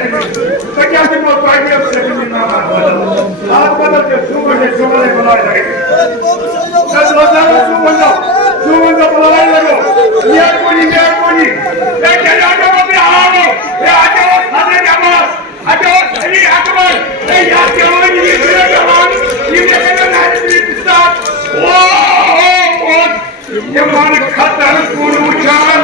तो क्या तुम पार्टी ऑफ सेकंड नाम आज बदल के सुमन बुलाए लगे दस हजार सुमन बुलाए लगो यार कोनी ये क्या जाके बोलते आओ ये आके वो खाने का बस आके वो सही अकबर ये यार क्या वो ये तेरा जवान ये देखना नहीं स्टार्ट ओ ये मान खतर पूर्ण उचान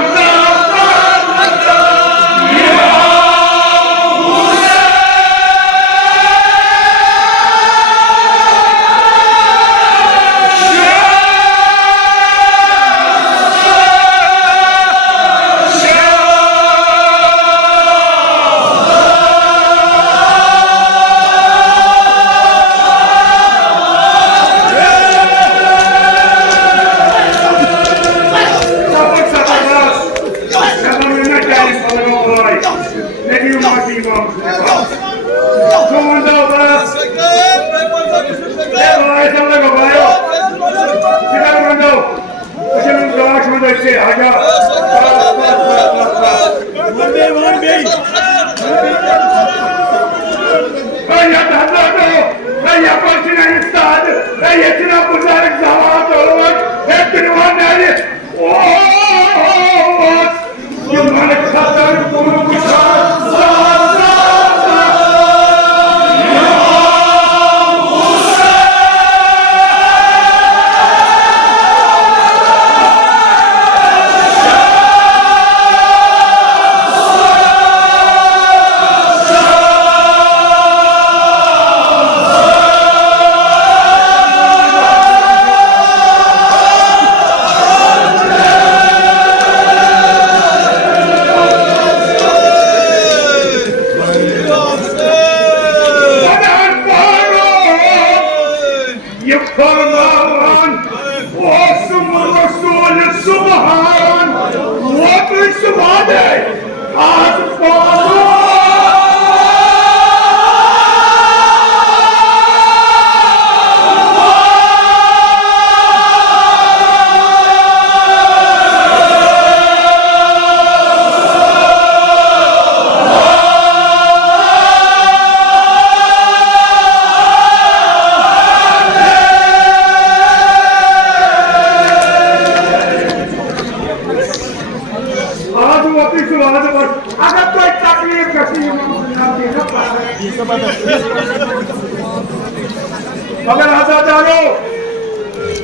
अगर आजादारो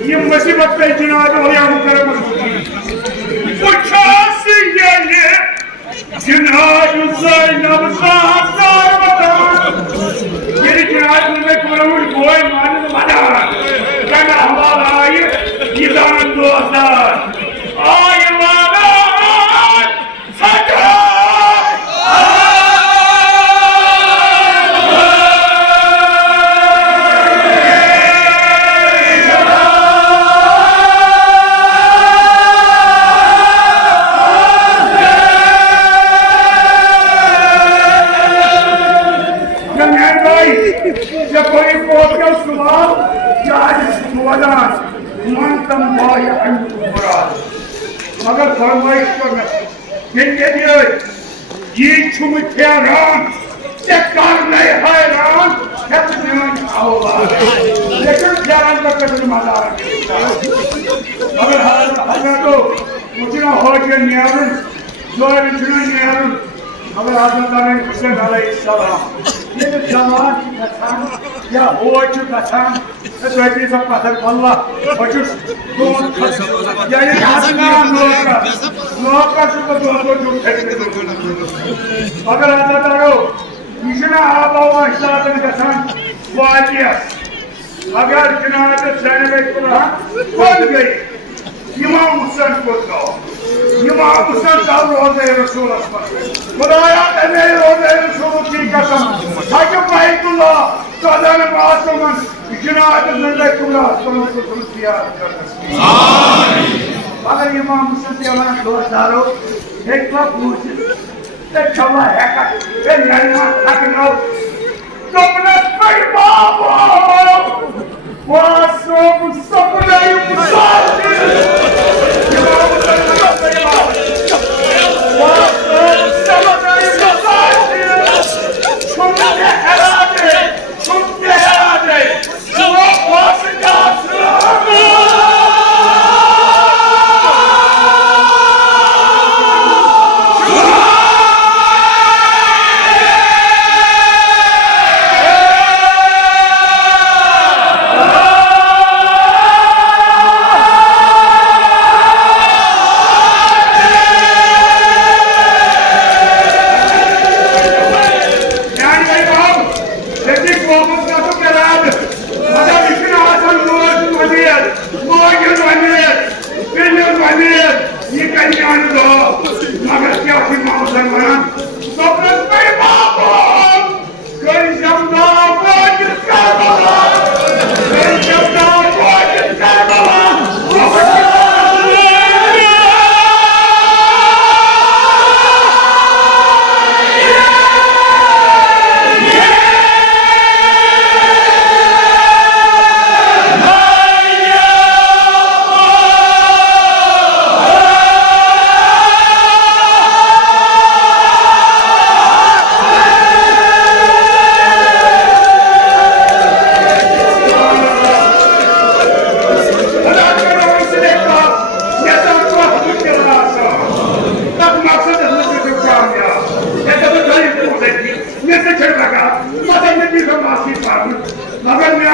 ये मुसीबत पे जिनाद हो या मुकरम उछासी ये जिनाद ज़ैनब ज़ाहर बता ये जिनाद में कुरान कोई मान मना कहना हमारा ये जान 2000 आय वाला सजा मगर फरमाइश करना ये छुम ठहरान ये कर नहीं हैरान सब जान आओगा लेकिन जान का कदर मादार मगर हमें तो मुझे ना हो के नियारन जो है बिचना नियारन मगर आदम तारे हुसैन अलैहिस्सलाम ये जो जवान कथान या हो जो कथान तो ऐसे सब पत्थर अल्लाह बचुस दोन या ये आसमान नौका सुपर दोनों जो ठहरे मगर आदम तारो इतना आबा व अजदाद के कथान वाजिया अगर जनाब सैनिक कुरान खोल गई इमाम हुसैन को दो इमाम हुसैन का रोज़े रसूल अकबर खुदाया तेरे रोज़े रसूल की कसम हज बैतुल्लाह चौदह मासूमन जनाब ज़िंदा कुरान सोने को तुलसिया आमीन अगर इमाम हुसैन के अलावा दो सारों एक बार पूछ ते छवा है का ये नरमा लगनो तुमने कोई बाबा वासो सपने मुसाल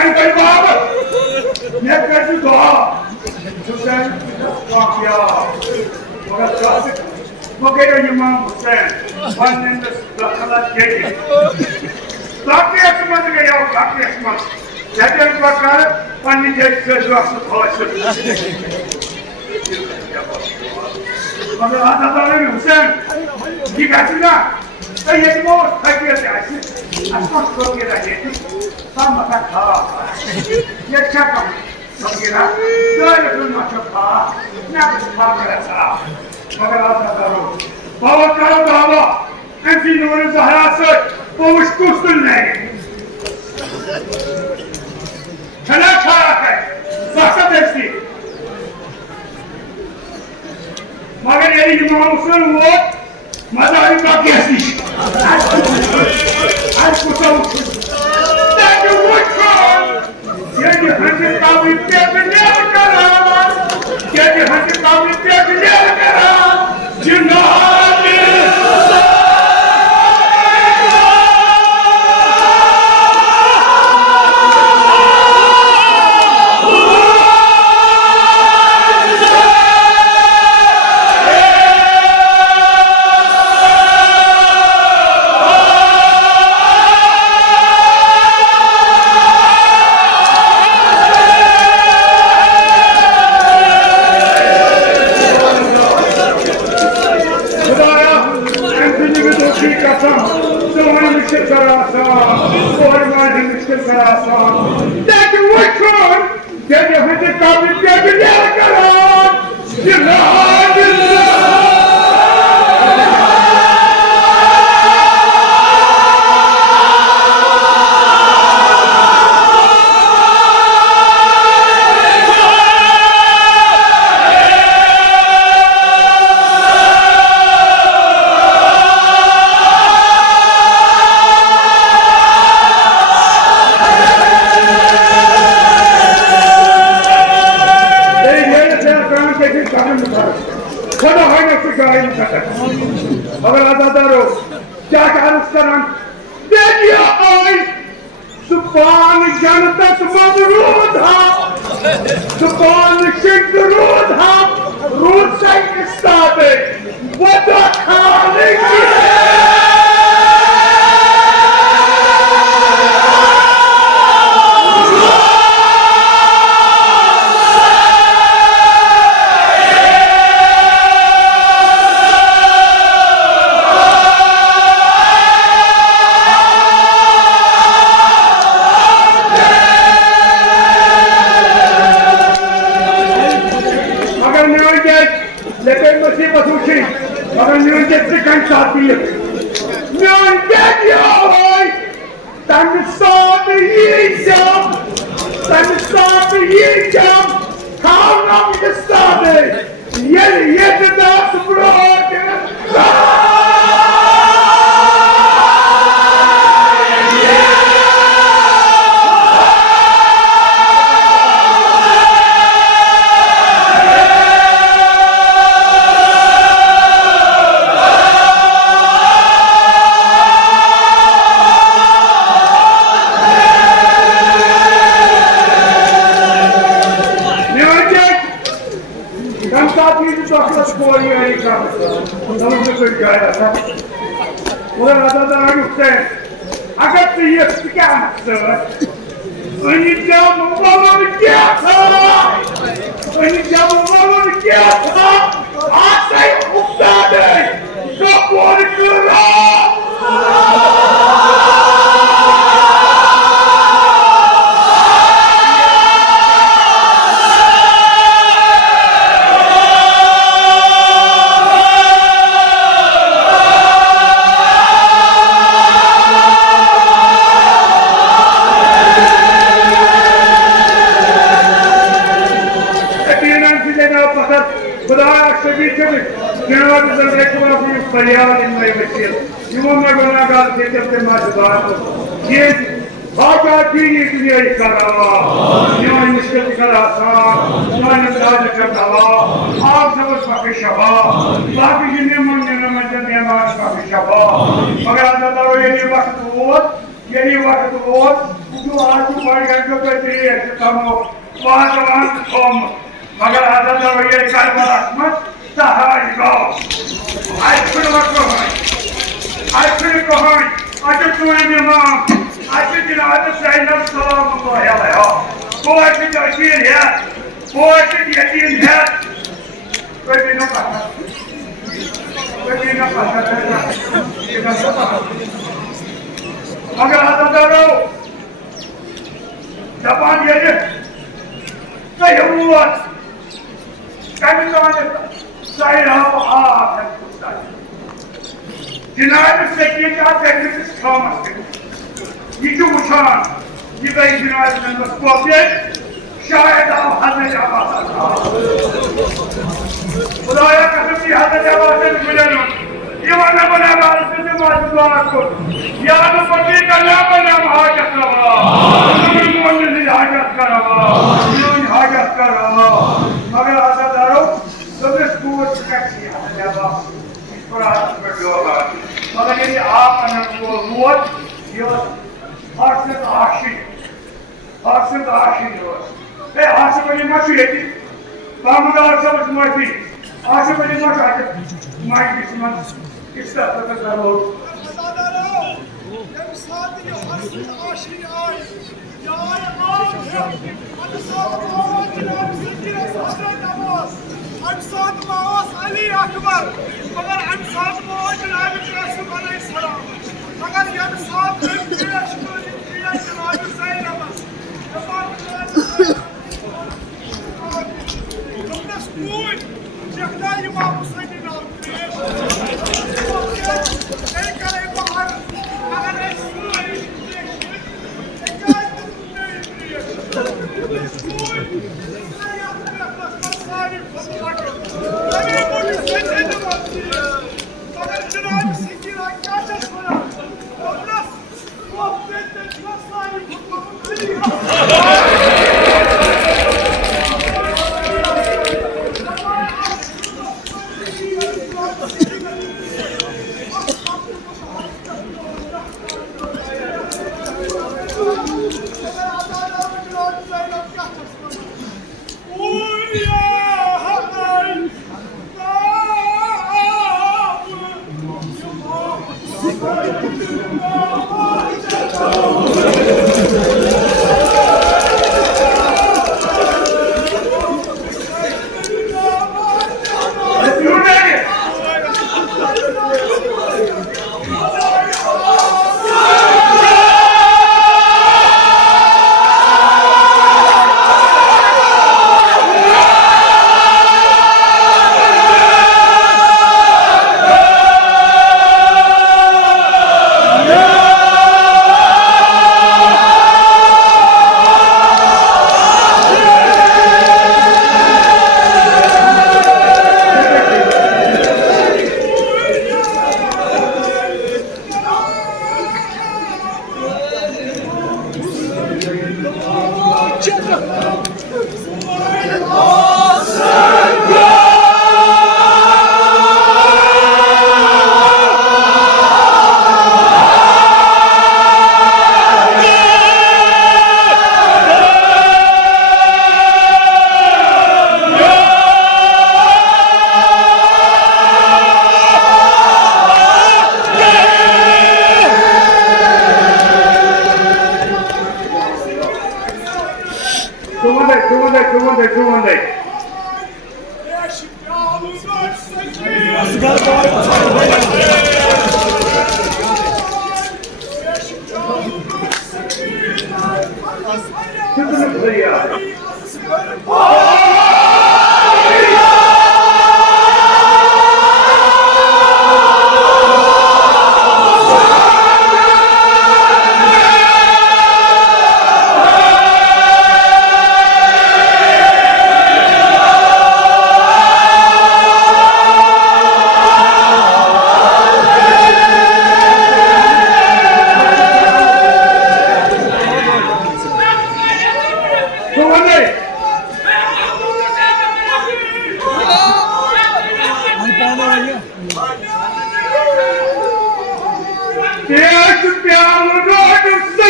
Sen koy bağlı. Ne verdi doğa? Hüseyin bak ya. Orası klasik. Bakıyor İmam Hüseyin. Annen de lakalat geldi. Lakı yaşamadı ya, lakı yaşamadı. Neden bakarım? Anne tek söz vakti koşur. Ama adamları Hüseyin. Dikkatine. Ben yedim o takviye dersin. Asma şuraya yedim. Sanma tak ha. Geçer Samira, böyle durma çok ha. Ne yapıyorsun parçalasa? Maka adamları. Babakarım dava. Enfi nuru zahrası. Boğuş kustun ne? Kenar çağırakay. Saksa tepsi. Maka yeri imamısın o. Mazahir bakiyasmış. Aç kurtavuşsun. Thank you, Woodford! Get your hunting probably dead to never get on! Get your hunting probably dead to never get on! You know how it is! That you would come, then you had to come and get me down, you know how it is. Road side is started. What the carnage is यही वक्त vote जो आज बढ़ गए तो तेरे तमो वहाँ थोम मगर आधा दरवाजे कर मत सहाय गो आज फिर वक्त आज फिर कहां आज तू ये मां आज जिनात सैनब सलाम को है वो आज यकीन है वो आज यकीन है कोई भी ना मगर आधा दरो जापान ये sayuat kami tahu saya apa United States का टेक्निकल थॉमस ये जो उछाल ये भाई यूनाइटेड नेशंस प्रोजेक्ट शायद आप हद में जा पाता था खुदाया कसम की हद में जा पाते मिलन ये वाला बना भारत से माजुआ को याद पति का नाम नाम हाजत करा मन ने हाजत करा हाजत करा मगर आजादारो सब स्कूल का किया जवाब पर berdoa. Maka jadi apa yang buat dia hasil asyik dia. Hasil bagi macam ini, bangga sama semua ini. Hasil bagi macam ada, main semua kita tetap terus. Hem sadece hasil aşık ay, ya Allah, hadi saat mağazına bizimkine sadece namaz. Hem saat mağaz Ali Akbar, mगर hem saat mağazına Ali Resul Aleyhisselam. Mगर hem saat ömrüye şükürlüğüne Cenab-ı Zeynep'e. Yoldaş kuy, Cehda İmam Hüseyin'in altı. Enkare bahar.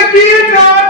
وكيل